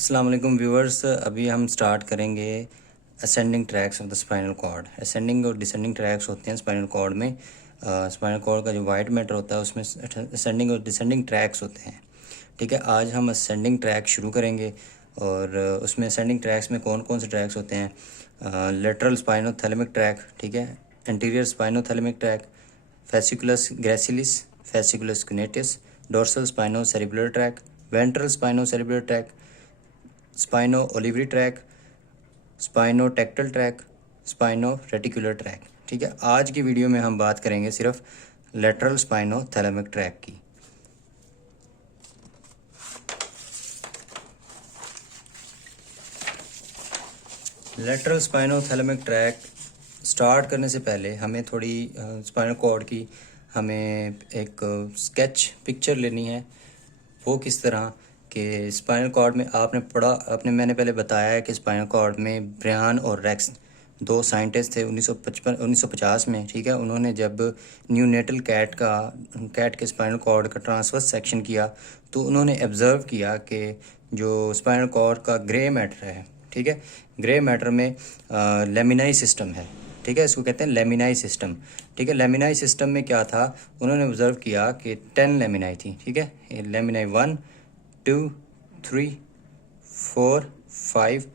अस्सलाम वालेकुम व्यूअर्स। अभी हम स्टार्ट करेंगे ascending tracts of the spinal cord. Ascending और डिसेंडिंग ट्रैक्स होते हैं स्पाइनल कॉर्ड में। स्पाइनल कॉर्ड का जो वाइट मैटर होता है उसमें असेंडिंग और डिसेंडिंग ट्रैक्स होते हैं। ठीक है, आज हम असेंडिंग ट्रैक शुरू करेंगे और उसमें असेंडिंग ट्रैक्स में कौन कौन से ट्रैक्स होते हैं। लेटरल स्पाइनोथैलेमिक ट्रैक, ठीक है, anterior spinothalamic tract, fasciculus gracilis, fasciculus cuneatus, dorsal spino cerebellar tract, ventral spino cerebellar tract, spino olivary tract, spino tectal tract, spino reticular tract. ठीक है, आज की वीडियो में हम बात करेंगे सिर्फ लेटरल स्पाइनो थैलेमिक ट्रैक की। लेटरल स्पाइनो थैलेमिक ट्रैक स्टार्ट करने से पहले हमें थोड़ी स्पाइनल कॉर्ड की हमें एक स्केच पिक्चर लेनी है। वो किस तरह कि स्पाइनल कॉर्ड में मैंने पहले बताया है कि स्पाइनल कॉर्ड में ब्रियान और रेक्स दो साइंटिस्ट थे 1950 में। ठीक है, उन्होंने जब न्यूनेटल कैट के स्पाइनल कॉर्ड का ट्रांसवर्स सेक्शन किया तो उन्होंने ऑब्ज़र्व किया कि जो स्पाइनल कॉर्ड का ग्रे मैटर है, ठीक है, ग्रे मैटर में लेमिनाई सिस्टम है। ठीक है, इसको कहते हैं लेमिनाई सिस्टम। ठीक है, लेमिनाई सिस्टम में क्या था, उन्होंने ऑब्ज़र्व किया कि 10 लेमिनाई थी। ठीक है, लेमिनाई 1, 2, 3, 4, 5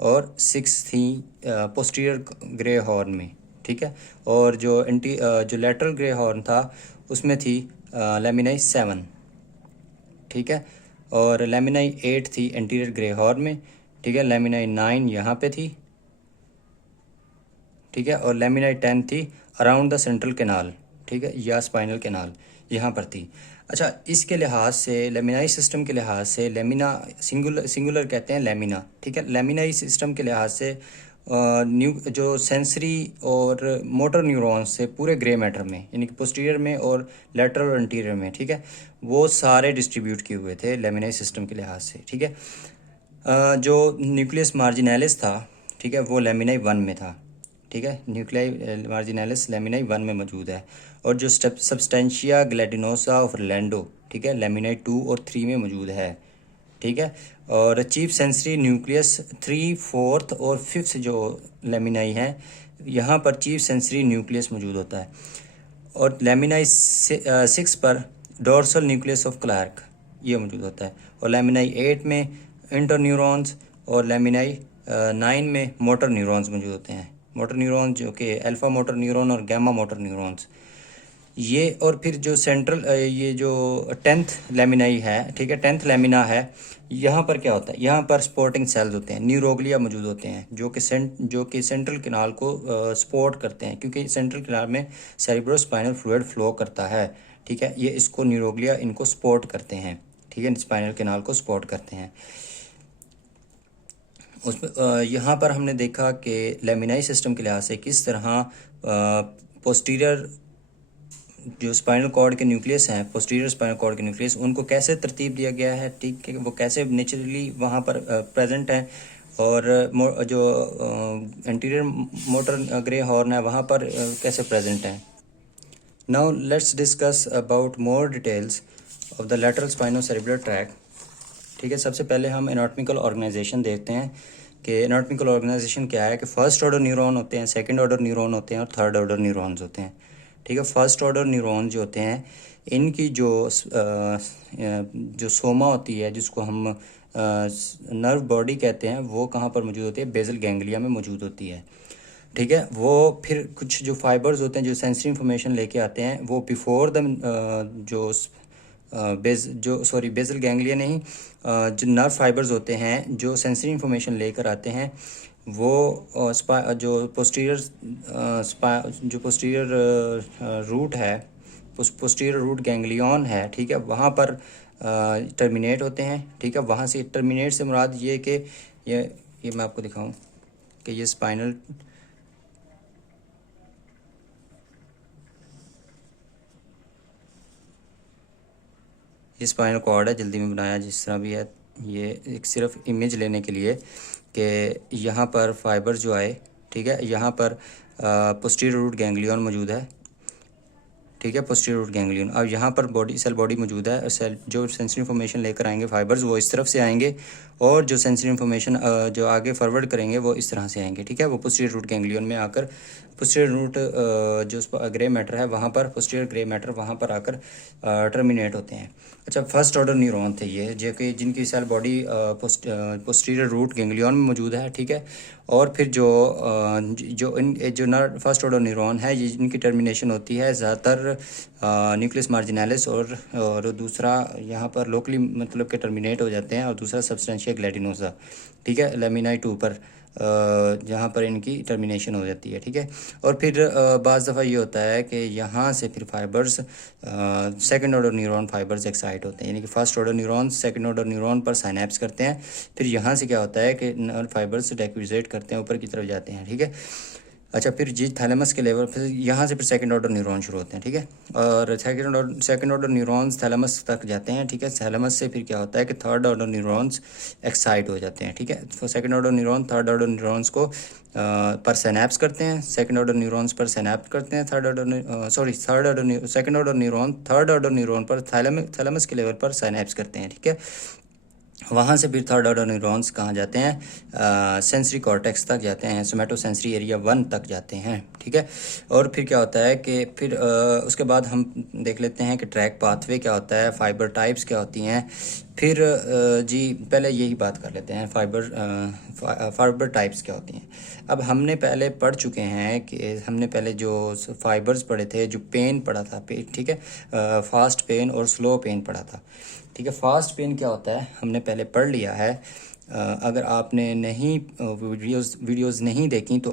और 6 थी पोस्टीरियर ग्रे हॉर्न में। ठीक है, और जो लेटरल ग्रे हॉर्न था उसमें थी लेमिनाई 7। ठीक है, और लेमिनाई 8 थी एंटीरियर ग्रे हॉर्न में। ठीक है, लेमिनाई 9 यहाँ पे थी। ठीक है, और लेमिनाई 10 थी अराउंड द सेंट्रल कैनाल, ठीक है, या स्पाइनल कैनाल यहाँ पर थी। अच्छा, इसके लिहाज से लेमिनाई सिस्टम के लिहाज से लेमिना सिंगुलर कहते हैं लेमिना। ठीक है, लेमिनाई सिस्टम के लिहाज से जो सेंसरी और मोटर न्यूरॉन्स से पूरे ग्रे मैटर में, यानी कि पोस्टीरियर में और लेटरल और इंटीरियर में, ठीक है, वो सारे डिस्ट्रीब्यूट किए हुए थे लेमिनाई सिस्टम के लिहाज से। ठीक है, जो न्यूक्लियस मार्जिनैलिस था, ठीक है, वो लेमिनाई 1 में था। ठीक है, न्यूक्लियाई मार्जिनैलिस लेमिनाई 1 में मौजूद है। और जो सब्सटेंशिया ग्लैटिनोसा ऑफ लैंडो, ठीक है, लेमिनाई 2 और 3 में मौजूद है। ठीक है, और चीफ सेंसरी न्यूक्लियस 3, 4 और 5 जो लेमिनाई हैं, यहाँ पर चीफ सेंसरी न्यूक्लियस मौजूद होता है। और लेमिनाई 6 पर डोर्सल न्यूक्लियस ऑफ क्लार्क ये मौजूद होता है। और लेमिनाई 8 में इंटर न्यूरॉन्स और लेमिनाई 9 में मोटर न्यूरॉन्स मौजूद होते हैं। मोटर न्यूरॉन्स जो कि अल्फ़ा मोटर न्यूरॉन और गैमा मोटर न्यूरॉन्स ये। और फिर जो ये जो 10th लेमिनाई है, ठीक है, 10th लेमिना है, यहाँ पर क्या होता है, यहाँ पर स्पोर्टिंग सेल्स होते हैं, न्यूरोग्लिया मौजूद होते हैं जो कि सेंट्रल कैनाल को सपोर्ट करते हैं, क्योंकि सेंट्रल कैनाल में सेरिब्रोस्पाइनल फ्लूइड फ्लो करता है। ठीक है, ये इसको न्यूरोग्लिया इनको सपोर्ट करते हैं। ठीक है, स्पाइनल कैनाल को सपोर्ट करते हैं। उसमें यहाँ पर हमने देखा कि लेमिनाई सिस्टम के लिहाज से किस तरह पोस्टीरियर जो स्पाइनल कॉर्ड के न्यूक्लियस हैं, पोस्टीरियर स्पाइनल कॉर्ड के न्यूक्लियस, उनको कैसे तरतीब दिया गया है। ठीक है, वो कैसे नेचुरली वहाँ पर प्रेजेंट हैं। और जो एंटीरियर मोटर ग्रे हॉर्न है वहाँ पर कैसे प्रेजेंट हैं। Now let's discuss about more details of the lateral spinocerebellar tract. ठीक है, सबसे पहले हम एनाटॉमिकल ऑर्गेनाइजेशन देखते हैं कि एनाटॉमिकल ऑर्गेनाइजेशन क्या है। कि फर्स्ट ऑर्डर न्यूरॉन होते हैं, सेकंड ऑर्डर न्यूरॉन होते हैं और थर्ड ऑर्डर न्यूरॉन्स होते हैं। ठीक है, फर्स्ट ऑर्डर न्यूरॉन जो होते हैं इनकी जो सोमा होती है, जिसको हम नर्व बॉडी कहते हैं, वो कहाँ पर मौजूद होती है, बेसल गैंग्लिया में मौजूद होती है। ठीक है, वो फिर कुछ जो फाइबर्स होते हैं जो सेंसरी इंफॉर्मेशन लेके आते हैं, वो बिफोर द बेसल गैंग्लिया नहीं, जो नर्व फाइबर्स होते हैं जो सेंसरी इंफॉर्मेशन लेकर आते हैं, वो जो पोस्टीरियर रूट है, पोस्टीरियर रूट गैंग्लियन है, ठीक है, वहाँ पर टर्मिनेट होते हैं। ठीक है, वहाँ से टर्मिनेट से मुराद ये कि ये मैं आपको दिखाऊं कि ये स्पाइनल कॉर्ड है, जल्दी में बनाया जिस तरह भी है, ये एक सिर्फ इमेज लेने के लिए कि यहाँ पर फाइबर जो आए, ठीक है, यहाँ पर पोस्टीरियर रूट गैंग्लियन मौजूद है। ठीक है, पोस्टीरियर रूट गैंग्लियन। अब यहाँ पर सेल बॉडी मौजूद है, सेल जो सेंसरी इन्फॉर्मेशन लेकर आएंगे फाइबर्स वो इस तरफ से आएंगे, और जो सेंसरी इन्फॉर्मेशन जो आगे फॉरवर्ड करेंगे वो इस तरह से आएंगे, ठीक है। वो पोस्टीरियर रूट गैंग्लियन में आकर पोस्टीरियर रूट जो ग्रे मैटर है वहाँ पर, पोस्टीरियर ग्रे मैटर वहाँ पर आकर टर्मिनेट होते हैं। अच्छा, फर्स्ट ऑर्डर न्यूरॉन थे ये, जो कि जिनकी cell body posterior root ganglion में मौजूद है, ठीक है। और फिर जो नर्व फर्स्ट ऑर्डर न्यूरॉन है ये जिनकी टर्मिनेशन होती है ज़्यादातर न्यूक्लियस मार्जिनालिस, और दूसरा यहाँ पर लोकली मतलब के टर्मिनेट हो जाते हैं, और दूसरा सब्सटेंशिया ग्लैंडिनोसा, ठीक है, लेमिनाई 2 पर जहाँ पर इनकी टर्मिनेशन हो जाती है, ठीक है। और फिर बाज़ दफ़ा ये होता है कि यहाँ से फिर fibres second order neuron fibres excite होते हैं, यानी कि first order neuron second order neuron पर साइनेप्स करते हैं, फिर यहाँ से क्या होता है कि नर्व फाइबर्स डेक्विजेट करते हैं, ऊपर की तरफ जाते हैं, ठीक है। अच्छा, फिर जी थैलेमस के लेवल, फिर यहाँ से फिर सेकंड ऑर्डर न्यूरॉन शुरू होते हैं, ठीक है। और सेकंड ऑर्डर न्यूरॉन्स थैलेमस तक जाते हैं, ठीक है। थैलेमस से फिर क्या होता है कि थर्ड ऑर्डर न्यूरॉन्स एक्साइट हो जाते हैं, ठीक है। तो second order neuron third order neurons को पर सिनैप्स करते हैं, सेकंड ऑर्डर न्यूरॉन्स पर सिनैप्स करते हैं, second order neuron third order neuron पर थैलेमस के लेवल पर सिनैप्स करते हैं, ठीक है। वहाँ से फिर थर्ड ऑर्डर न्यूरॉन्स कहाँ जाते हैं, सेंसरी कॉर्टेक्स तक जाते हैं, सोमैटो सेंसरी एरिया 1 तक जाते हैं, ठीक है। और फिर क्या होता है कि फिर उसके बाद हम देख लेते हैं कि ट्रैक पाथवे क्या होता है, फाइबर टाइप्स क्या होती हैं। फिर जी पहले यही बात कर लेते हैं, फाइबर टाइप्स क्या होती हैं। अब हमने पहले पढ़ चुके हैं कि हमने पहले जो फाइबर्स पढ़े थे, जो पेन पढ़ा था, ठीक है, फास्ट पेन और स्लो पेन पढ़ा था, ठीक है। फास्ट पेन क्या होता है हमने पहले पढ़ लिया है। अगर आपने नहीं वीडियोस नहीं देखी तो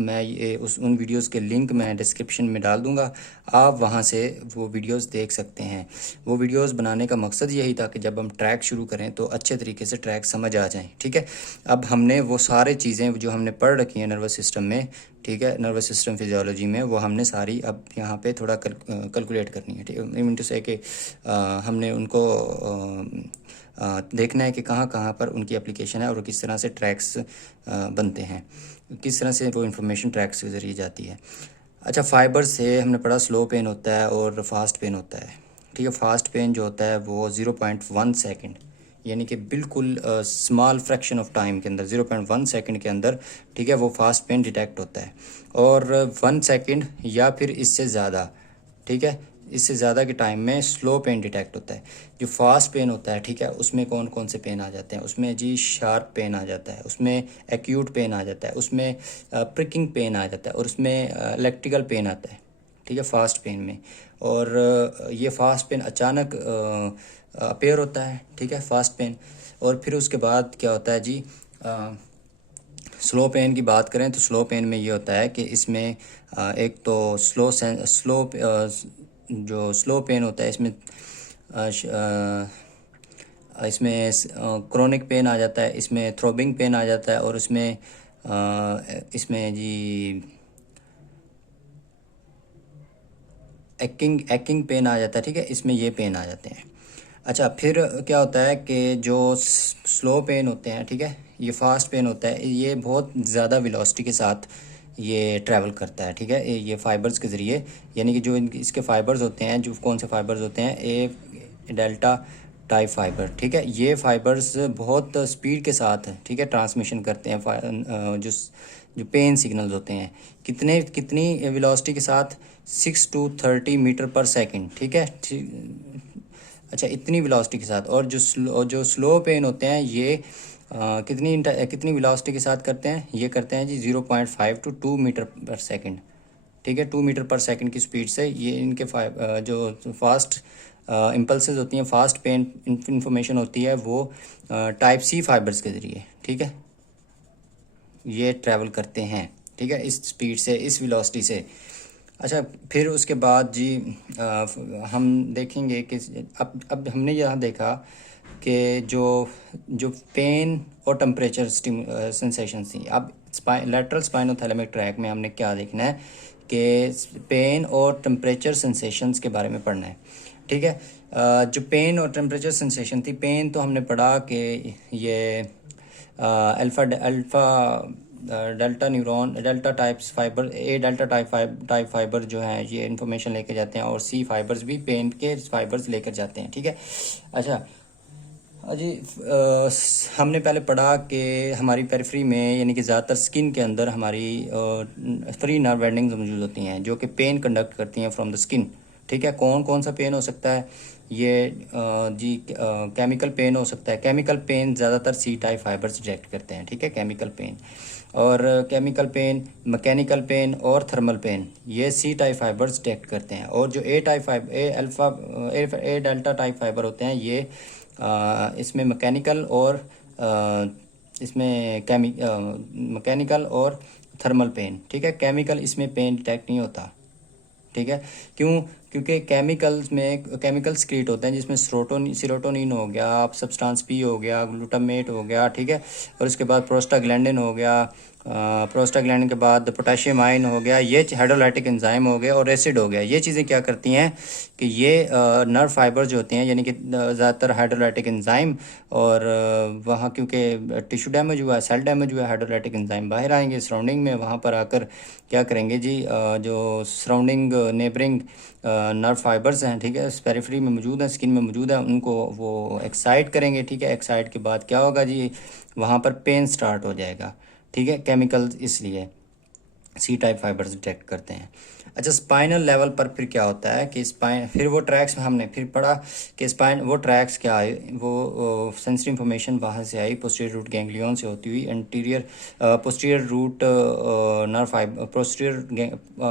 मैं ये उन वीडियोस के लिंक मैं डिस्क्रिप्शन में डाल दूंगा, आप वहाँ से वो वीडियोस देख सकते हैं। वो वीडियोस बनाने का मकसद यही था कि जब हम ट्रैक शुरू करें तो अच्छे तरीके से ट्रैक समझ आ जाएं, ठीक है। अब हमने वो सारी चीज़ें जो हमने पढ़ रखी हैं नर्वस सिस्टम में, ठीक है, नर्वस सिस्टम फिजियोलॉजी में, वो हमने सारी अब यहाँ पे थोड़ा कैलकुलेट करनी है, ठीक है। मीन टू से कि हमने उनको देखना है कि कहाँ कहाँ पर उनकी एप्लीकेशन है और किस तरह से ट्रैक्स बनते हैं, किस तरह से वो इन्फॉर्मेशन ट्रैक्स के ज़रिए जाती है। अच्छा, फाइबर से हमने पढ़ा स्लो पेन होता है और फास्ट पेन होता है, ठीक है। फास्ट पेन जो होता है वो 0.1 सेकेंड, यानी कि बिल्कुल स्मॉल फ्रैक्शन ऑफ टाइम के अंदर 0.1 सेकेंड के अंदर, ठीक है, वो फास्ट पेन डिटेक्ट होता है। और 1 सेकेंड या फिर इससे ज़्यादा, ठीक है, इससे ज़्यादा के टाइम में स्लो पेन डिटेक्ट होता है। जो फास्ट पेन होता है, ठीक है, उसमें कौन कौन से पेन आ जाते हैं, उसमें जी शार्प पेन आ जाता है, उसमें एक्यूट पेन आ जाता है, उसमें प्रिकिंग पेन आ जाता है, और उसमें इलेक्ट्रिकल पेन आता है, ठीक है, फास्ट पेन में। और ये फास्ट पेन अचानक अपेयर होता है, ठीक है, फास्ट पेन। और फिर उसके बाद क्या होता है जी, स्लो पेन की बात करें तो स्लो पेन में ये होता है कि इसमें एक तो जो स्लो पेन होता है इसमें क्रोनिक पेन आ जाता है, इसमें थ्रोबिंग पेन आ जाता है, और इसमें जी एक्किंग पेन आ जाता है, ठीक है, इसमें ये पेन आ जाते हैं। अच्छा, फिर क्या होता है कि जो स्लो पेन होते हैं, ठीक है, ये फास्ट पेन होता है, ये बहुत ज़्यादा वेलोसिटी के साथ ये ट्रैवल करता है, ठीक है, ये फाइबर्स के ज़रिए, यानी कि जो इसके फाइबर्स होते हैं, जो कौन से फाइबर्स होते हैं, ए डेल्टा टाइप फाइबर, ठीक है, ये फाइबर्स बहुत स्पीड के साथ, ठीक है, ट्रांसमिशन करते हैं जो पेन सिग्नल्स होते हैं, कितनी वेलोसिटी के साथ, 6 to 30 मीटर पर सेकेंड, ठीक है। अच्छा, इतनी वेलोसिटी के साथ। और जो स्लो पेन होते हैं ये कितनी वेलोसिटी के साथ करते हैं, ये करते हैं जी 0.5 to 2 मीटर पर सेकेंड, ठीक है, 2 मीटर पर सेकेंड की स्पीड से ये इनके जो फास्ट इम्पल्सेस होती हैं, फास्ट पेन इंफॉर्मेशन होती है, वो टाइप सी फाइबर्स के ज़रिए, ठीक है, ये ट्रैवल करते हैं, ठीक है, इस स्पीड से, इस वेलोसिटी से। अच्छा, फिर उसके बाद जी हम देखेंगे कि अब हमने यहाँ देखा कि जो पेन और टेम्परेचर सेंसेशन थी। अब लेटरल स्पाइनोथैलेमिक ट्रैक में हमने क्या देखना है कि पेन और टेम्परेचर सेंसेशंस के बारे में पढ़ना है, ठीक है। जो पेन और टेम्परेचर सेंसेशन थी, पेन तो हमने पढ़ा कि ये alpha delta neuron, delta types fiber, A delta type fiber जो है ये इन्फॉर्मेशन लेकर जाते हैं, और सी फाइबर्स भी पेन के फाइबर्स लेकर जाते हैं। ठीक है। अच्छा जी, हमने पहले पढ़ा कि हमारी पेरिफेरी में यानी कि ज़्यादातर स्किन के अंदर हमारी फ्री नर्व एंडिंग्स मौजूद होती हैं जो कि पेन कंडक्ट करती हैं फ्रॉम द स्किन। ठीक है। कौन कौन सा पेन हो सकता है? ये केमिकल पेन हो सकता है। केमिकल पेन ज़्यादातर सी टाइप फाइबर्स डिटेक्ट करते हैं। ठीक है, केमिकल पेन। और केमिकल पेन, मैकेनिकल पेन और थर्मल पेन ये सी टाइप फाइबर्स डिटेक्ट करते हैं। और जो ए type fibre, A delta type fibre होते हैं ये इसमें मैकेनिकल और इसमें मैकेनिकल और थर्मल पेन। ठीक है। केमिकल इसमें पेन डिटेक्ट नहीं होता। ठीक है। क्यों? क्योंकि केमिकल्स में केमिकल स्क्रीट होते हैं जिसमें सीरोटोनिन हो गया, आप सब्सटेंस पी हो गया, ग्लूटामेट हो गया। ठीक है। और उसके बाद प्रोस्टाग्लैंडिन हो गया, प्रोस्टाग्लैंडिन के बाद पोटेशियम आयन हो गया, ये हाइड्रोलाइटिक एंजाइम हो गया, और एसिड हो गया। ये चीज़ें क्या करती हैं कि ये नर्व फाइबर जो होते हैं यानी कि ज़्यादातर हाइड्रोलाइटिक एंजाइम, और वहाँ क्योंकि टिश्यू डैमेज हुआ है, सेल डैमेज हुआ है, हाइड्रोलाइटिक एंजाइम बाहर आएंगे सराउंडिंग में, वहाँ पर आकर क्या करेंगे जी, जो सराउंडिंग नेबरिंग नर्व फाइबर्स हैं, ठीक है, पेरिफेरी में मौजूद हैं, स्किन में मौजूद है, उनको वो एक्साइट करेंगे। ठीक है। एक्साइट के बाद क्या होगा जी, वहाँ पर पेन स्टार्ट हो जाएगा। ठीक है। केमिकल इसलिए सी टाइप फाइबर्स डिटेक्ट करते हैं। अच्छा, स्पाइनल लेवल पर फिर क्या होता है कि फिर वो ट्रैक्स में हमने फिर पढ़ा कि वो ट्रैक्स क्या आए, वो सेंसरी इंफॉर्मेशन वहाँ से आई, पोस्टीरियर रूट गैंग्लियन से होती हुई anterior posterior root nerve fibre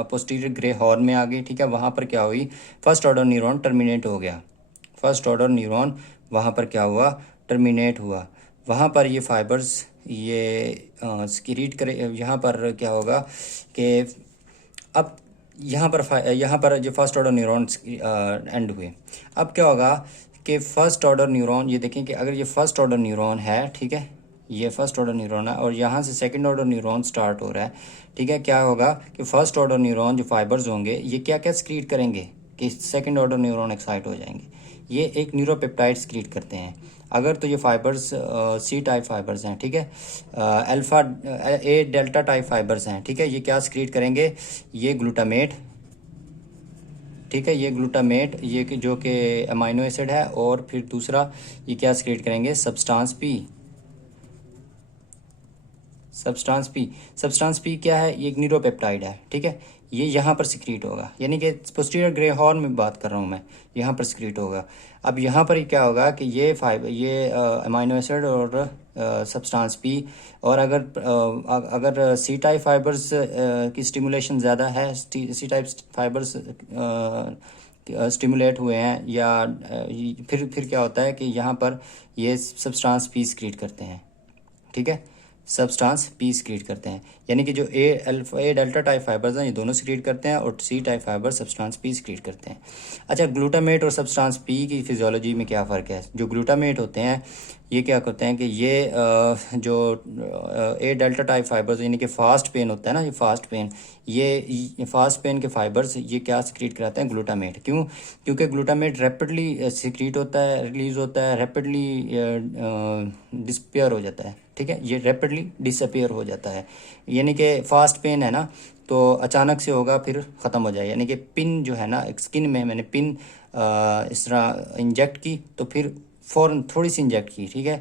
posterior grey horn में आ गई। ठीक है। वहाँ पर क्या हुई, फर्स्ट ऑर्डर न्यूरॉन टर्मिनेट हो गया। फर्स्ट ऑर्डर न्यूरॉन वहाँ पर क्या हुआ, टर्मिनेट हुआ। वहाँ पर ये फाइबर्स ये स्क्रीट करे। यहाँ पर क्या होगा कि अब यहाँ पर जो फर्स्ट ऑर्डर न्यूरॉन्स एंड हुए, अब क्या होगा कि फर्स्ट ऑर्डर न्यूरॉन, ये देखें कि अगर ये फर्स्ट ऑर्डर न्यूरॉन है, ठीक है, ये फर्स्ट ऑर्डर न्यूरॉन है, और यहाँ से सेकंड ऑर्डर न्यूरॉन स्टार्ट हो रहा है। ठीक है। क्या होगा कि फर्स्ट ऑर्डर न्यूरॉन जो फाइबर्स होंगे ये क्या क्या स्क्रीट करेंगे कि सेकंड ऑर्डर न्यूरॉन एक्साइट हो जाएंगे। ये एक न्यूरोपेप्टाइड स्क्रीट करते हैं। अगर तो ये फाइबर्स सी टाइप फाइबर्स हैं, ठीक है, अल्फा ए डेल्टा टाइप फाइबर्स हैं, ठीक है, ये क्या स्क्रीट करेंगे, ये ग्लूटामेट। ठीक है। ये ग्लूटामेट ये जो कि अमाइनो एसिड है, और फिर दूसरा ये क्या स्क्रीट करेंगे, सब्सटेंस पी। सब्सटेंस पी क्या है, ये एक न्यूरोपेप्टाइड है। ठीक है। ये यहाँ पर सिक्रीट होगा, यानी कि पोस्टीरियर ग्रे हॉर्न में बात कर रहा हूँ मैं, यहाँ पर सिक्रीट होगा। अब यहाँ पर क्या होगा कि ये अमाइनो एसिड और सब्सटेंस पी, और अगर सी टाइप फाइबर्स की स्टिमुलेशन ज़्यादा है, सी टाइप फाइबर्स स्टिमुलेट हुए हैं, या फिर क्या होता है कि यहाँ पर ये सब्सटेंस पी सिक्रीट करते हैं। ठीक है। सब्सटेंस पी सिक्रीट करते हैं, यानी कि जो ए डेल्टा टाइप फाइबर्स हैं ये दोनों सिक्रीट करते हैं, और C type fibre substance P secrete करते हैं। अच्छा, ग्लूटामेट और सब्सटेंस पी की फिजियोलॉजी में क्या फ़र्क है? जो ग्लूटामेट होते हैं ये क्या करते हैं कि ये जो ए डेल्टा टाइप फाइबर्स यानी कि फास्ट पेन होता है ना, ये फास्ट पेन, ये फास्ट पेन के फाइबर्स ये क्या सिक्रीट कराते हैं, ग्लूटामेट। क्यों? क्योंकि ग्लूटामेट रैपिडली सिक्रीट होता है, रिलीज होता है, रैपिडली डिसअपीयर हो जाता है। ठीक है। ये रैपिडली डिसअपीयर हो जाता है, यानी कि फास्ट पेन है ना, तो अचानक से होगा फिर ख़त्म हो जाए। यानी कि पिन जो है ना, स्किन में मैंने पिन इस तरह इंजेक्ट की, तो फिर फ़ौरन थोड़ी सी इंजेक्ट की, ठीक है,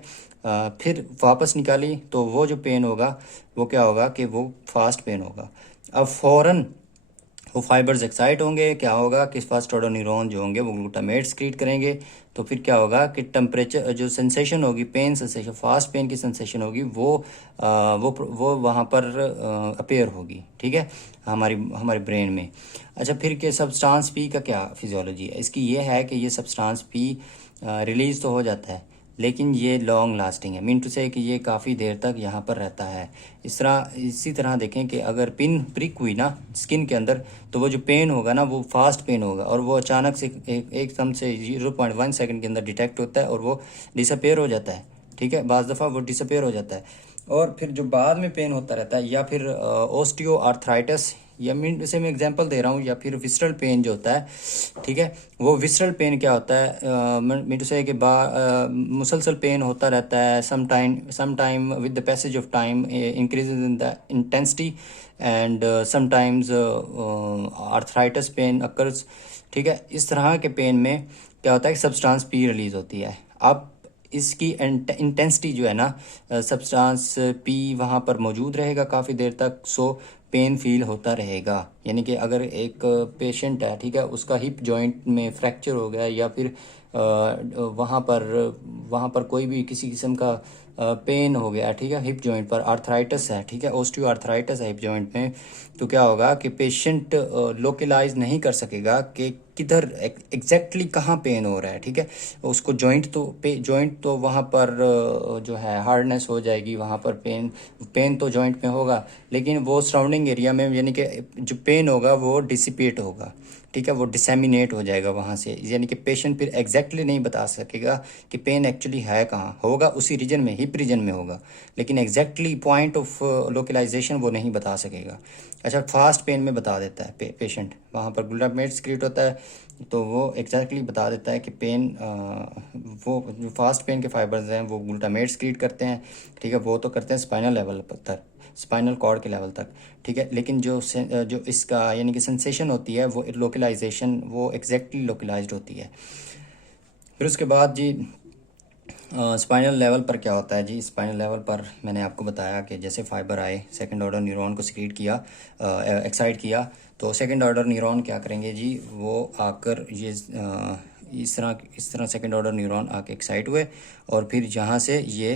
फिर वापस निकाली, तो वो जो पेन होगा वो क्या होगा कि वो फास्ट पेन होगा। अब फ़ौरन वो फाइबर्स एक्साइट होंगे, क्या होगा कि फर्स्ट ऑर्डर न्यूरॉन जो होंगे वो ग्लूटामेट स्क्रीट करेंगे, तो फिर क्या होगा कि टेम्परेचर जो सेंसेशन होगी, पेन सेंसेशन, फास्ट पेन की सेंसेशन होगी, वो वहाँ पर अपेयर होगी। ठीक है, हमारे ब्रेन में। अच्छा, फिर के सब्सटेंस पी का क्या फिजियोलॉजी है इसकी? ये है कि ये सब्सटेंस पी रिलीज़ तो हो जाता है, लेकिन ये लॉन्ग लास्टिंग है, मीन टू से कि ये काफ़ी देर तक यहाँ पर रहता है। इसी तरह देखें कि अगर पिन प्रिक हुई ना स्किन के अंदर, तो वो जो पेन होगा ना वो फास्ट पेन होगा, और वो अचानक से एकदम से 0.1 सेकंड के अंदर डिटेक्ट होता है, और वो डिसअपेयर हो जाता है। ठीक है, बाज़ दफ़ा वो डिसअपेयर हो जाता है। और फिर जो बाद में पेन होता रहता है, या फिर ओस्टियो आर्थराइटिस, या से मैं एग्जांपल दे रहा हूँ, या फिर विसरल पेन जो होता है, ठीक है, वो विसरल पेन क्या होता है, मीन टू से कि मुसलसल पेन होता रहता है, some time with the passage of time increases in the intensity, and sometimes arthritis pain occurs, ठीक है। इस तरह के पेन में क्या होता है कि सब्सटेंस पी रिलीज होती है। अब इसकी इंटेंसिटी जो है ना, सब्सटेंस पी वहाँ पर मौजूद रहेगा काफ़ी देर तक, सो पेन फील होता रहेगा। यानी कि अगर एक पेशेंट है, ठीक है, उसका हिप जॉइंट में फ्रैक्चर हो गया, या फिर वहाँ पर कोई भी किसी किस्म का पेन हो गया, ठीक है, हिप जॉइंट पर आर्थराइटिस है, ठीक है, ऑस्टियो आर्थराइटिस है हिप जॉइंट में, तो क्या होगा कि पेशेंट लोकलाइज नहीं कर सकेगा कि किधर एग्जैक्टली कहाँ पेन हो रहा है, ठीक है। उसको जॉइंट तो वहाँ पर जो है हार्डनेस हो जाएगी, वहाँ पर पेन तो जॉइंट में होगा, लेकिन वो सराउंडिंग एरिया में यानी कि जो पेन होगा वो डिसिपेट होगा, ठीक है, वो डिसेमिनेट हो जाएगा वहाँ से। यानी कि पेशेंट फिर एग्जैक्टली नहीं बता सकेगा कि पेन एक्चुअली है कहाँ, होगा उसी रीजन में, हिप रीजन में होगा, लेकिन एग्जैक्टली पॉइंट ऑफ लोकलाइजेशन वो नहीं बता सकेगा। अच्छा, फास्ट पेन में बता देता है पेशेंट, वहाँ पर ग्लूटामेट सिक्रीट होता है, तो वो एग्जैक्टली बता देता है कि पेन, वो जो फास्ट पेन के फाइबर्स हैं वो ग्लूटामेट सिक्रीट करते हैं, ठीक है, वो तो करते हैं स्पाइनल लेवल तक, स्पाइनल कॉर्ड के लेवल तक, ठीक है, लेकिन जो इसका यानी कि सेंसेशन होती है वो लोकलाइजेशन वो एग्जैक्टली लोकलाइज्ड होती है। फिर उसके बाद जी स्पाइनल लेवल पर क्या होता है जी। स्पाइनल लेवल पर मैंने आपको बताया कि जैसे फाइबर आए, सेकंड ऑर्डर न्यूरॉन को सिक्रीट किया, एक्साइट किया, तो सेकंड ऑर्डर न्यूरॉन क्या करेंगे जी, वो आकर ये इस तरह सेकंड ऑर्डर न्यूरॉन आके एक्साइट हुए, और फिर जहाँ से ये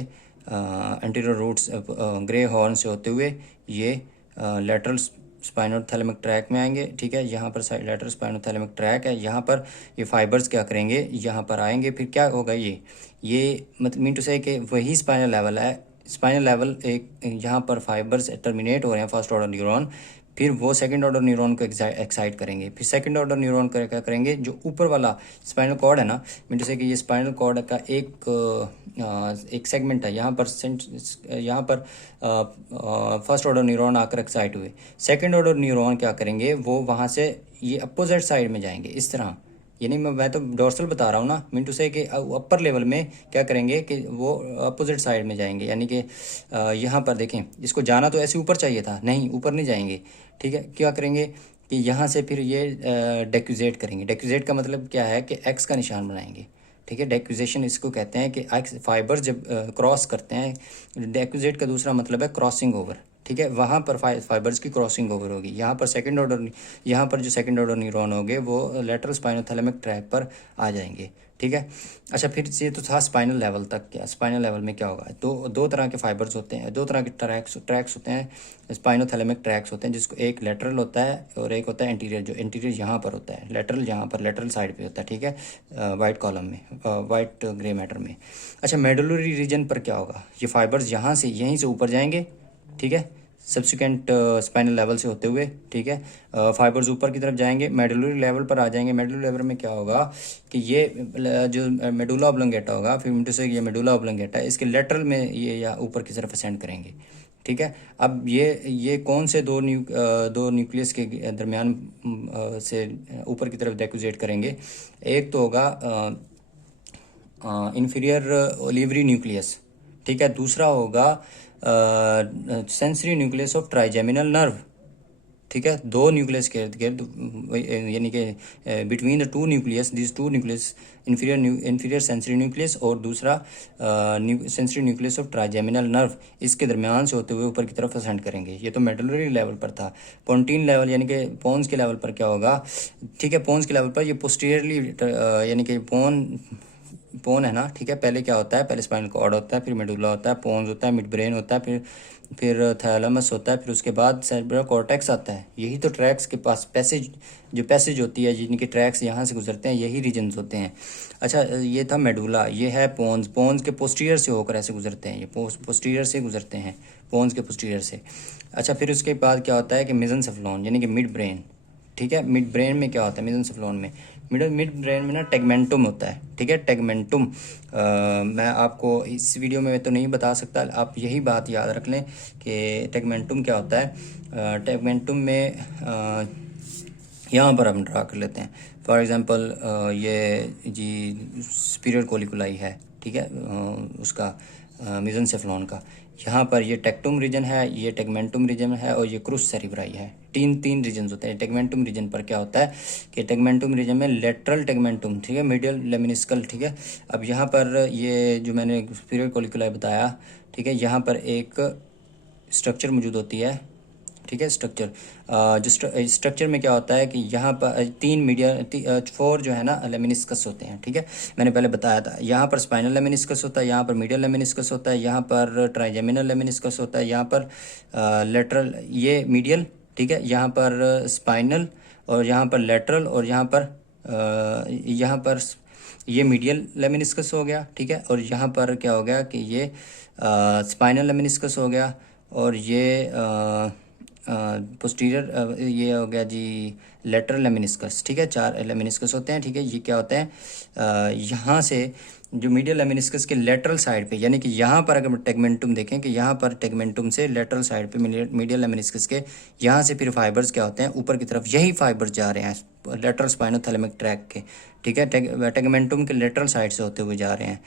एंटीरियर रूट्स ग्रे हॉर्न से होते हुए ये लेटरल स्पाइनोथैलेमिक ट्रैक में आएंगे, ठीक है। यहाँ पर लेटरल स्पाइनोथैलेमिक ट्रैक है, यहाँ पर ये फाइबर्स क्या करेंगे, यहाँ पर आएंगे, फिर क्या होगा, ये मतलब मीन टू से कि वही स्पाइनल लेवल है। स्पाइनल लेवल एक यहाँ पर फाइबर्स टर्मिनेट हो रहे हैं फर्स्ट ऑर्डर न्यूरॉन, फिर वो सेकंड ऑर्डर न्यूरॉन को एक्साइट करेंगे, फिर सेकंड ऑर्डर न्यूरॉन क्या करेंगे, जो ऊपर वाला स्पाइनल कॉर्ड है ना, मीन टू से कि ये स्पाइनल कॉर्ड का एक सेगमेंट है, यहाँ पर फर्स्ट ऑर्डर न्यूरॉन आकर एक्साइट हुए, सेकंड ऑर्डर न्यूरॉन क्या करेंगे, वो वहाँ से ये अपोजिट साइड में जाएंगे इस तरह। यानी मैं तो डोर्सल बता रहा हूँ ना, मीन टू से कि अपर लेवल में क्या करेंगे कि वो अपोजिट साइड में जाएंगे, यानी कि यहाँ पर देखें, इसको जाना तो ऐसे ऊपर चाहिए था, नहीं ऊपर नहीं जाएंगे, ठीक है। क्या करेंगे कि यहाँ से फिर ये डेक्यूजेट करेंगे। डेक्यूजेट का मतलब क्या है कि एक्स का निशान बनाएंगे, ठीक है। डेक्यूजेशन इसको कहते हैं कि एक्स फाइबर जब क्रॉस करते हैं, डेक्यूजेट का दूसरा मतलब है क्रॉसिंग ओवर, ठीक है, वहाँ पर फाइबर्स की क्रॉसिंग ओवर होगी। यहाँ पर जो सेकंड ऑर्डर न्यूरॉन होंगे वो लेटरल स्पाइनोथैलेमिक ट्रैक पर आ जाएंगे, ठीक है। अच्छा, फिर ये तो था स्पाइनल लेवल तक। क्या स्पाइनल लेवल में क्या होगा, दो तरह के फाइबर्स होते हैं, दो तरह के ट्रैक्स होते हैं, स्पाइनोथैलेमिक ट्रैक्स होते हैं, जिसको एक लेटरल होता है और एक होता है एंटीरियर। जो एंटीरियर यहाँ पर होता है, लेटरल यहाँ पर लेटरल साइड पे होता है, ठीक है, वाइट कॉलम में, वाइट ग्रे मैटर में। अच्छा, मेडुलरी रीजन पर क्या होगा, ये फाइबर्स यहीं से ऊपर जाएंगे, ठीक है, सब्सिक्वेंट स्पाइनल लेवल से होते हुए, ठीक है, फाइबर्स ऊपर की तरफ जाएंगे, मेडुलरी लेवल पर आ जाएंगे। मेडुलरी लेवल में क्या होगा कि ये जो मेडुला ऑब्लोंगेटा होगा, फिर मिनटू से ये मेडुला ऑब्लोंगेटा है, इसके लेटरल में ये या ऊपर की तरफ असेंड करेंगे, ठीक है। अब ये कौन से दो न्यूक्लियस के दरमियान से ऊपर की तरफ डेक्यूजेट करेंगे। एक तो होगा इन्फीरियर ओलिवरी न्यूक्लियस, ठीक है, दूसरा होगा sensory nucleus of trigeminal nerve, ठीक है। दो न्यूक्लियस के इर्द गिर्द, यानी कि between the two nucleus, this two nucleus, inferior sensory nucleus और दूसरा sensory nucleus of trigeminal nerve, इसके दरमियान से होते हुए ऊपर की तरफ असेंड करेंगे। ये तो मेडुलरी लेवल पर था। पोन्टीन लेवल यानी कि पोन्स के लेवल पर क्या होगा, ठीक है, पोन्स के लेवल पर ये पोस्टीरियरली, यानी कि पोन है ना, ठीक है, पहले क्या होता है, पहले स्पाइनल कॉर्ड होता है, फिर मेडुला होता है, पोन्स होता है, मिड ब्रेन होता है, फिर थैलेमस होता है, फिर उसके बाद सेरेब्रल कॉर्टेक्स आता है। यही तो ट्रैक्स के पास पैसेज होती है, जिनके ट्रैक्स यहाँ से गुजरते हैं, यही रीजन्स होते हैं। अच्छा, ये था मेडुला, ये है पोन्स के पोस्टीरियर से होकर ऐसे गुजरते हैं, ये पोस्टीरियर से गुजरते हैं, पोन्स के पोस्टीरियर से। अच्छा, फिर उसके बाद क्या होता है कि मेसेनसेफलोन यानी कि मिड ब्रेन, ठीक है। मिड ब्रेन में क्या होता है, मेसेनसेफलोन में मिड ब्रेन में ना टेगमेंटुम होता है, ठीक है, टेगमेंटुम। मैं आपको इस वीडियो में तो नहीं बता सकता, आप यही बात याद रख लें कि टेगमेंटुम क्या होता है। टेगमेंटुम में यहाँ पर हम ड्रा कर लेते हैं। फॉर एग्ज़ाम्पल ये जी सुपीरियर कोलिकुलाई है, ठीक है, उसका मेसेनसेफलोन का। यहाँ पर ये टेक्टुम रीजन है, ये टेगमेंटुम रीजन है, और ये क्रूस सेरिब्राई है। तीन रीजन होते हैं। टेगमेंटुम रीजन पर क्या होता है कि टेगमेंटुम रीजन में लेटरल टेगमेंटुम, ठीक है, मीडियल लेमिनिस्कल, ठीक है। अब यहाँ पर ये जो मैंने सुपीरियर कोलिकुलाई बताया, ठीक है, यहाँ पर एक स्ट्रक्चर मौजूद होती है, ठीक है, स्ट्रक्चर। जो स्ट्रक्चर में क्या होता है कि यहाँ पर फोर जो है ना लेमिनिस्कस होते हैं, ठीक है। मैंने पहले बताया था, यहाँ पर स्पाइनल लेमिनिस्कस होता है, यहाँ पर मीडियल लेमिनिस्कस होता है, यहाँ पर ट्राइजेमिनल लेमिनिस्कस होता है, यहाँ पर लेटरल, ये मीडियल, ठीक है, यहाँ पर स्पाइनल, और यहाँ पर लेटरल, और यहाँ पर ये मीडियल लेमिनिस्कस हो गया, ठीक है। और यहाँ पर क्या हो गया कि ये स्पाइनल लेमिनिस्कस हो गया, और ये पोस्टीरियर ये हो गया जी लेटरल लेमिनिस्कस, ठीक है। 4 लेमिनिस्कस होते हैं, ठीक है। ये क्या होते हैं, यहाँ से जो मीडियल लेमिनिस्कस के लेटरल साइड पे, यानी कि यहाँ पर अगर टेगमेंटुम देखें कि यहाँ पर टेगमेंटुम से लेटरल साइड पे मीडियल लेमिनिस्कस के यहाँ से फिर फाइबर्स क्या होते हैं, ऊपर की तरफ यही फाइबर्स जा रहे हैं लेटरल स्पाइनोथैलेमिक ट्रैक के, ठीक है, टेगमेंटुम के लेटरल साइड से होते हुए जा रहे हैं।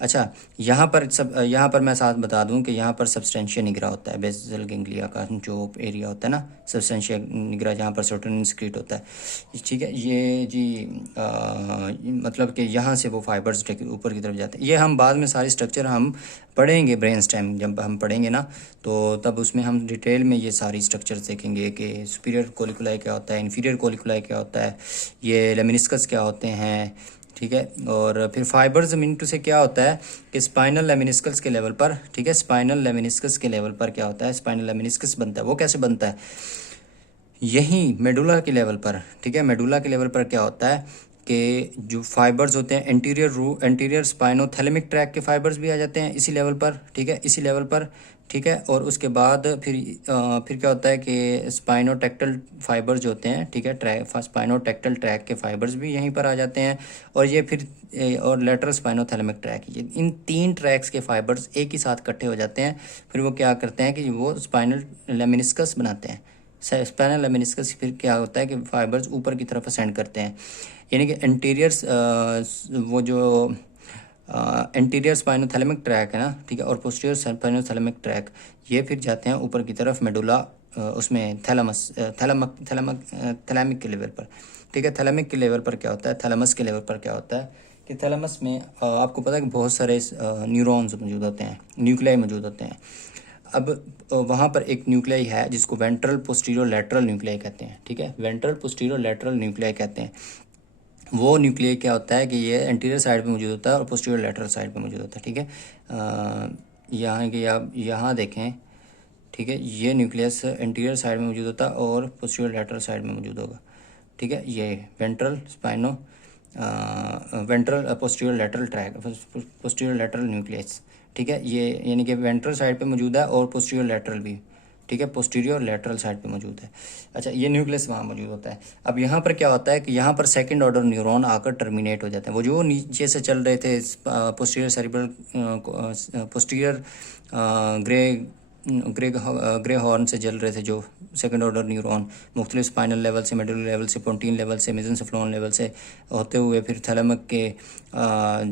अच्छा, यहाँ पर मैं साथ बता दूं कि यहाँ पर सब्सटेंशिया निग्रा होता है, बेसल गैंग्लिया का जो एरिया होता है ना, सब्सटेंशिया निग्रा, जहाँ पर सेरोटोनिन सिक्रीट होता है, ठीक है। ये जी मतलब कि यहाँ से वो फाइबर्स ऊपर की तरफ जाते हैं। ये हम बाद में सारी स्ट्रक्चर हम पढ़ेंगे ब्रेन स्टेम, जब हम पढ़ेंगे ना तो तब उसमें हम डिटेल में ये सारी स्ट्रक्चर्स देखेंगे कि सुपीरियर कोलिकुलाई क्या होता है, इन्फीरियर कोलिकुलाई क्या होता है, ये लेमिनिस्कस क्या होते हैं, ठीक है। और फिर फाइबर्स मिनटू से क्या होता है कि स्पाइनल लेमिनिस्कस के लेवल पर, ठीक है, स्पाइनल लेमिनिस्कस के लेवल पर क्या होता है, स्पाइनल लेमिनिस्कस बनता है। वो कैसे बनता है, यहीं मेडुला के लेवल पर, ठीक है, मेडुला के लेवल पर क्या होता है कि जो फाइबर्स होते हैं एंटीरियर स्पाइनोथैलेमिक ट्रैक के फाइबर्स भी आ जाते हैं इसी लेवल पर, ठीक है, इसी लेवल पर, ठीक है। और उसके बाद फिर क्या होता है कि स्पाइनोटेक्टल फाइबर्स जो होते हैं, ठीक है, स्पाइनोटेक्टल ट्रैक के फाइबर्स भी यहीं पर आ जाते हैं। और ये फिर और लेटरल स्पाइनोथैलेमिक ट्रैक, ये इन 3 ट्रैक्स के फाइबर्स एक ही साथ इकट्ठे हो जाते हैं। फिर वो क्या करते हैं कि वो स्पाइनल लेमिनिस्कस बनाते हैं। स्पाइनल लेमिनिस्कस फिर क्या होता है कि फाइबर्स ऊपर की तरफ असेंड करते हैं, यानी कि एंटीरियर्स वो जो एंटीरियर स्पाइनोथैलेमिक ट्रैक है ना, ठीक है, और पोस्टीरियर स्पाइनोथैलेमिक ट्रैक, ये फिर जाते हैं ऊपर की तरफ मेडुला, उसमें थैलेमिक के लेवल पर, ठीक है। थैलेमिक के लेवल पर क्या होता है, थैलेमस के लेवल पर क्या होता है कि थैलेमस में आपको पता है कि बहुत सारे न्यूरॉन्स मौजूद होते हैं, न्यूक्लियाई मौजूद होते हैं। अब वहाँ पर एक न्यूक्लियाई है जिसको वेंट्रल पोस्टीरियर लैटरल न्यूक्लियाई कहते हैं, ठीक है, वेंट्रल पोस्टीरियर लैटरल न्यूक्लियाई कहते हैं। वो न्यूक्लियाई क्या होता है कि ये एंटीरियर साइड पे मौजूद होता है और पोस्टीरियर लैटरल साइड पे मौजूद होता है, ठीक है। यहाँ की आप यहाँ देखें, ठीक है, ये न्यूक्लियस एंटीरियर साइड में मौजूद होता है और पोस्टीरियर लैटरल साइड में मौजूद होगा, ठीक है। ये ventral posterior lateral track, posterior lateral nucleus, ठीक है, ये यानी कि वेंट्रल साइड पे मौजूद है और पोस्टीरियर लैटरल भी, ठीक है, पोस्टीरियर और लैटरल साइड पे मौजूद है। अच्छा, ये न्यूक्लियस वहाँ मौजूद होता है। अब यहाँ पर क्या होता है कि यहाँ पर सेकंड ऑर्डर न्यूरॉन आकर टर्मिनेट हो जाते हैं। वो जो नीचे से चल रहे थे posterior cerebral posterior grey horn से जल रहे थे जो सेकंड ऑर्डर न्यूरॉन, मुख्तलिफ स्पाइनल लेवल से, मेडुलर लेवल से, पोंटीन लेवल से, मेसेनसेफ्लोन लेवल से होते हुए फिर थैलेमस के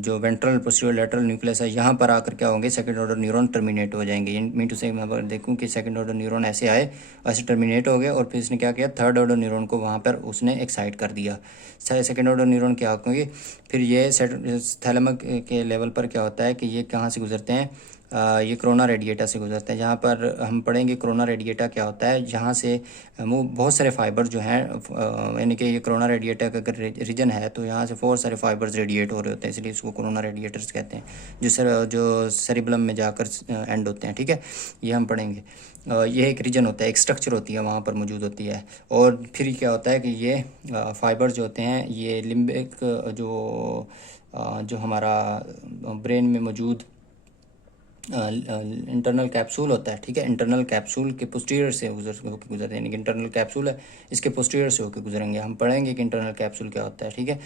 जो वेंट्रल पोस्टीरियर लैटरल न्यूक्लियस है, यहाँ पर आकर क्या होंगे, सेकंड ऑर्डर न्यूरॉन टर्मिनेट हो जाएंगे। मीन टू से मैं अगर देखूँ कि सेकंड ऑर्डर न्यूरॉन ऐसे आए, ऐसे टर्मिनेट हो गए, और फिर इसने क्या किया, थर्ड ऑर्डर न्यूरॉन को वहाँ पर उसने एक्साइट कर दिया। सेकंड ऑर्डर न्यूरॉन क्या होंगे, फिर ये थैलेमस के लेवल पर क्या होता है कि ये कहाँ से गुजरते हैं, ये कोरोना रेडिएटा से गुजरते हैं। जहाँ पर हम पढ़ेंगे कोरोना रेडिएटा क्या होता है, जहाँ से बहुत सारे फाइबर जो हैं, यानी कि ये कोरोना रेडिएटा का अगर रीजन है तो यहाँ से बहुत सारे फाइबर्स रेडिएट हो रहे होते हैं, इसलिए इसको कोरोना रेडिएटर्स कहते हैं, जो सेरिबलम में जाकर एंड होते हैं, ठीक है, ये हम पढ़ेंगे। ये एक रीजन होता है, एक स्ट्रक्चर होती है वहाँ पर मौजूद होती है। और फिर क्या होता है कि ये फाइबर्स जो होते हैं, ये लिम्बिक जो हमारा ब्रेन में मौजूद इंटरनल कैप्सूल होता है, ठीक है, इंटरनल कैप्सूल के पोस्टीरियर से होकर गुजरते हैं, यानी कि इंटरनल कैप्सूल है, इसके पोस्टीरियर से होकर गुजरेंगे। हम पढ़ेंगे कि इंटरनल कैप्सूल क्या होता है, ठीक है।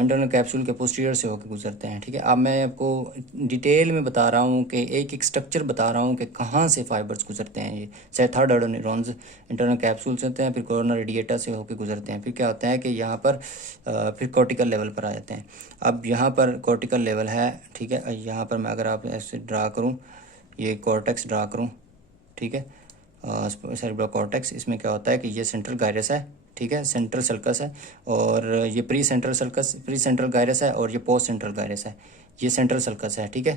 इंटरनल कैप्सूल के पोस्टीरियर से होकर गुजरते हैं, ठीक है। अब मैं आपको डिटेल में बता रहा हूँ कि एक एक स्ट्रक्चर बता रहा हूँ कि कहाँ से फाइबर्स गुजरते हैं। ये चाहे third order neurons internal capsule से होते हैं, फिर कोरोना रेडिएटा से होकर गुजरते हैं, फिर क्या होता है कि यहाँ पर फिर कॉर्टिकल लेवल पर आ जाते हैं। अब यहाँ पर कॉर्टिकल लेवल है, ठीक है। यहाँ पर मैं अगर आप ऐसे ड्रा करूँ, ये कॉर्टेक्स ड्रा करूँ, ठीक है, सेरेब्रल कॉर्टेक्स, इसमें क्या होता है कि ये सेंट्रल गायरस है, ठीक है, सेंट्रल सल्कस है, और ये pre central sulcus, pre central gyrus है, और ये पोस्ट सेंट्रल गायरस है, ये सेंट्रल सल्कस है, ठीक है।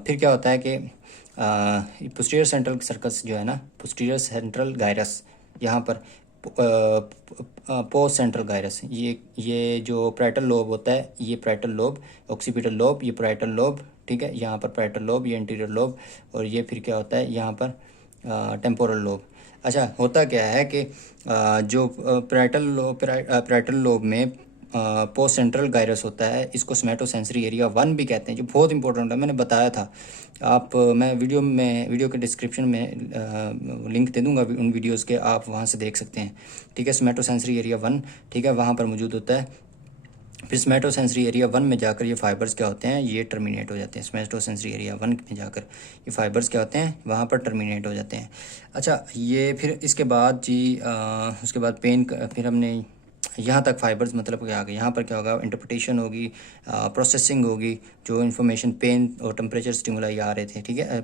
फिर क्या होता है कि पोस्टीरियर सेंट्रल सर्कस जो है ना, पोस्टीरियर सेंट्रल गायरस, यहाँ पर पोस्ट सेंट्रल गायरस, ये जो पैराइटल लोब होता है, ये पैराइटल लोब, ऑक्सीपिटल लोब, ये पैराइटल लोब, ठीक है, यहाँ पर पैराइटल लोब, ये एंटीरियर लोब, और ये फिर क्या होता है यहाँ पर टेम्पोरल लोब। अच्छा, होता क्या है कि जो पैराइटल लोब में पोस्ट सेंट्रल गायरस होता है, इसको स्मेटोसेंसरी एरिया 1 भी कहते हैं, जो बहुत इंपॉर्टेंट है, मैंने बताया था। आप मैं वीडियो के डिस्क्रिप्शन में लिंक दे दूंगा उन वीडियोस के, आप वहाँ से देख सकते हैं, ठीक है। स्मेटोसेंसरी एरिया 1, ठीक है, वहाँ पर मौजूद होता है। फिर स्मेटोसेंसरी एरिया 1 में जाकर ये फाइबर्स क्या होते हैं, ये टर्मिनेट हो जाते हैं। स्मेटोसेंसरी एरिया 1 में जाकर ये फाइबर्स क्या होते हैं, वहाँ पर टर्मिनेट हो जाते हैं। अच्छा, ये फिर इसके बाद जी उसके बाद पेन, फिर हमने यहाँ तक फाइबर्स मतलब क्या आ गए, यहाँ पर क्या होगा, इंटरप्रिटेशन होगी, प्रोसेसिंग होगी, जो इन्फॉर्मेशन पेन और टेम्परेचर स्टिमुलाई आ रहे थे, ठीक है,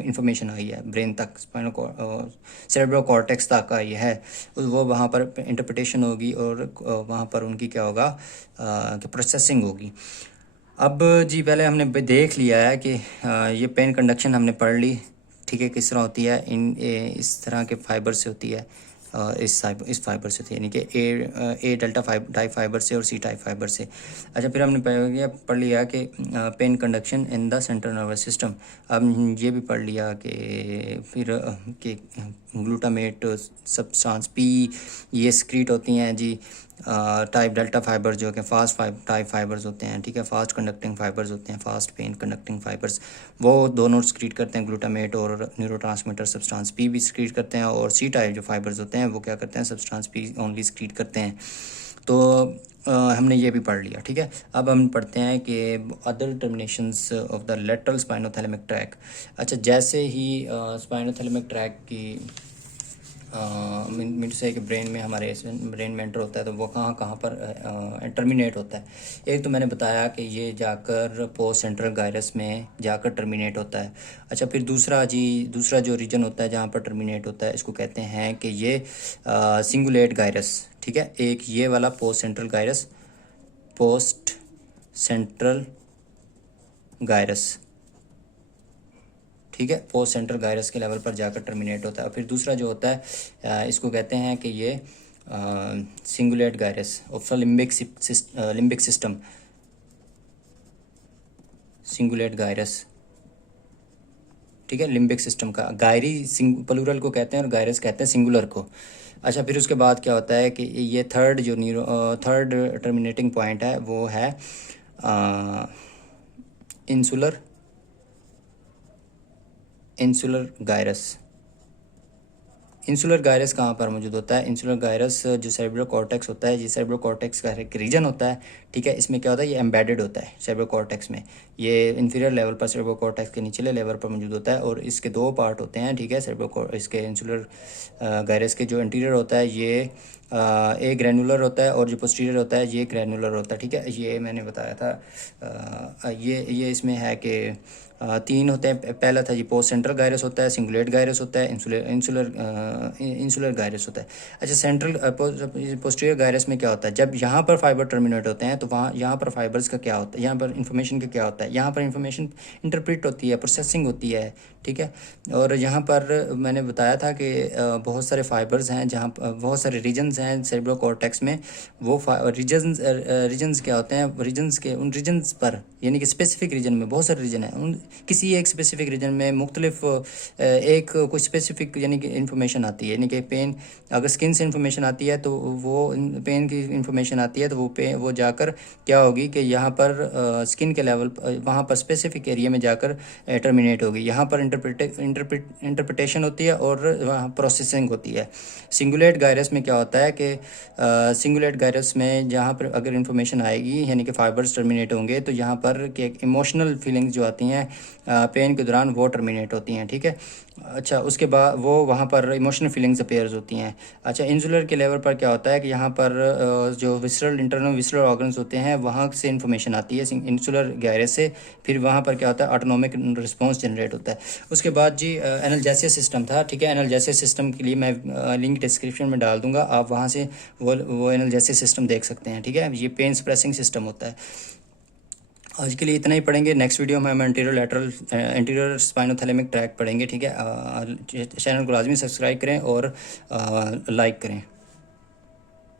इन्फॉर्मेशन आई है ब्रेन तक, स्पाइनल सेरेब्रल कॉर्टेक्स तक आई है, वो वहाँ पर इंटरप्रिटेशन होगी, और वहाँ पर उनकी क्या होगा कि प्रोसेसिंग होगी। अब जी पहले हमने देख लिया है कि ये पेन कंडक्शन हमने पढ़ ली, ठीक है, किस तरह होती है, इस तरह के फाइबर से होती है, इस फाइबर से थी, यानी कि ए डेल्टा टाइप फाइबर से और सी टाइप फाइबर से। अच्छा, फिर हमने पढ़ लिया कि pain conduction in the central nervous system. अब ये भी पढ़ लिया कि फिर कि ग्लूटामेट सब्सटेंस पी, ये स्क्रीट होती हैं जी, टाइप डेल्टा फाइबर जो कि फास्ट टाइप फाइबर्स होते हैं, ठीक है, फास्ट कंडक्टिंग फाइबर्स होते हैं, फास्ट पेन कंडक्टिंग फाइबर्स, वो दोनों स्क्रीट करते हैं, ग्लूटामेट और न्यूरोट्रांसमीटर सब्सटेंस पी भी स्क्रीट करते हैं, और सी टाइप जो फाइबर्स होते हैं वो क्या करते हैं, सब्सटेंस पी ओनली स्क्रीट करते हैं। तो हमने ये भी पढ़ लिया, ठीक है। अब हम पढ़ते हैं कि other terminations of the lateral spinothalamic track. अच्छा, जैसे ही स्पाइनोथैलेमिक ट्रैक की मीन से कि ब्रेन में हमारे ब्रेन में एंटर होता है, तो वो कहाँ कहाँ पर टर्मिनेट होता है। एक तो मैंने बताया कि ये जाकर पोस्ट सेंट्रल गायरस में जाकर टर्मिनेट होता है। अच्छा, फिर दूसरा जो रीजन होता है जहाँ पर टर्मिनेट होता है, इसको कहते हैं कि ये सिंगुलेट गायरस, ठीक है। एक ये वाला post central gyrus, post central gyrus, ठीक है, पोस्ट सेंट्रल गायरस के लेवल पर जाकर टर्मिनेट होता है। फिर दूसरा जो होता है इसको कहते हैं कि ये cingulate gyrus of limbic system, cingulate gyrus, ठीक है, लिम्बिक सिस्टम का। गायरी प्लूरल को कहते हैं और गायरस कहते हैं सिंगुलर को। अच्छा, फिर उसके बाद क्या होता है कि ये थर्ड टर्मिनेटिंग पॉइंट है, वो है इंसुलर गायरस। इंसुलर गायरस कहाँ पर मौजूद होता है, इंसुलर गायरस जो सेरेब्रल कॉर्टेक्स होता है, ये सेरेब्रल कॉर्टेक्स का एक रीजन होता है, ठीक है। इसमें क्या होता है, ये एम्बेडेड होता है सेरेब्रल कॉर्टेक्स में, ये इंफीरियर लेवल पर सेरेब्रल कॉर्टेक्स के निचले लेवल पर मौजूद होता है, और इसके दो पार्ट होते हैं, ठीक है। इसके इंसुलर गायरस के जो इंटीरियर होता है ये ए ग्रैनुलर होता है, और जो पोस्टीरियर होता है ये ग्रैनुलर होता है, ठीक है। ये मैंने बताया था। ये इसमें है कि तीन होते हैं। पहला था जी पोस्ट सेंट्रल गायरस होता है, सिंगुलेट गायरस होता है, इंसुलर गायरस होता है। अच्छा, सेंट्रल पोस्टीरियर गायरस में क्या होता है, जब यहाँ पर फाइबर टर्मिनेट होते हैं तो यहाँ पर फाइबर्स का क्या होता है, यहाँ पर इन्फॉर्मेशन का क्या होता है, यहाँ पर इन्फॉर्मेशन इंटरप्रेट होती है, प्रोसेसिंग होती है, ठीक है। और यहाँ पर मैंने बताया था कि बहुत सारे फाइबर्स हैं, जहाँ बहुत सारे रीजन्स हैं सेरेब्रो कॉर्टेक्स में। वो रीजन्स क्या होते हैं, रीजन्स के उन रीजन्स पर, यानी कि स्पेसिफिक रीजन में बहुत सारे रीजन हैं, उन किसी एक स्पेसिफिक रीजन में मुख्तलिफ एक कुछ स्पेसिफिक यानी कि इन्फॉर्मेशन आती है। यानी कि पेन, अगर स्किन से इन्फॉर्मेशन आती है तो वो पेन की इन्फॉर्मेशन आती है, तो वो जाकर क्या होगी कि यहाँ पर स्किन के लेवल वहाँ पर स्पेसिफिक एरिया में जाकर टर्मिनेट होगी। यहाँ पर इंटरप्रिटेशन होती है और वहाँ प्रोसेसिंग होती है। सिंगुलेट गायरस में क्या होता है कि सिंगुलेट गायरस में जहाँ पर अगर इन्फॉर्मेशन आएगी, यानी कि फाइबर्स टर्मिनेट होंगे, तो यहाँ पर कि इमोशनल फीलिंग्स जो आती हैं पेन के दौरान वो टर्मिनेट होती हैं, ठीक है। अच्छा, उसके बाद वो वहाँ पर इमोशनल फीलिंग्स अपेयर्स होती हैं। अच्छा, इंसुलर के लेवल पर क्या होता है कि यहाँ पर जो विसरल इंटरनल विसरल ऑर्गन्स होते हैं वहाँ से इन्फॉर्मेशन आती है इंसुलर गायरस से, फिर वहाँ पर क्या होता है, ऑटोनोमिक रिस्पॉन्स जनरेट होता है। उसके बाद जी एनाल्जेसिया सिस्टम था, ठीक है। एनाल्जेसिया सिस्टम के लिए मैं लिंक डिस्क्रिप्शन में डाल दूँगा, आप वहाँ से वो एनाल्जेसिया सिस्टम देख सकते हैं, ठीक है। ये पेन सप्रेसिंग सिस्टम होता है। आज के लिए इतना ही पढ़ेंगे। नेक्स्ट वीडियो में हम एंटीरियर स्पाइनोथैलेमिक ट्रैक्ट पढ़ेंगे, ठीक है। चैनल को लाजमी सब्सक्राइब करें और लाइक करें।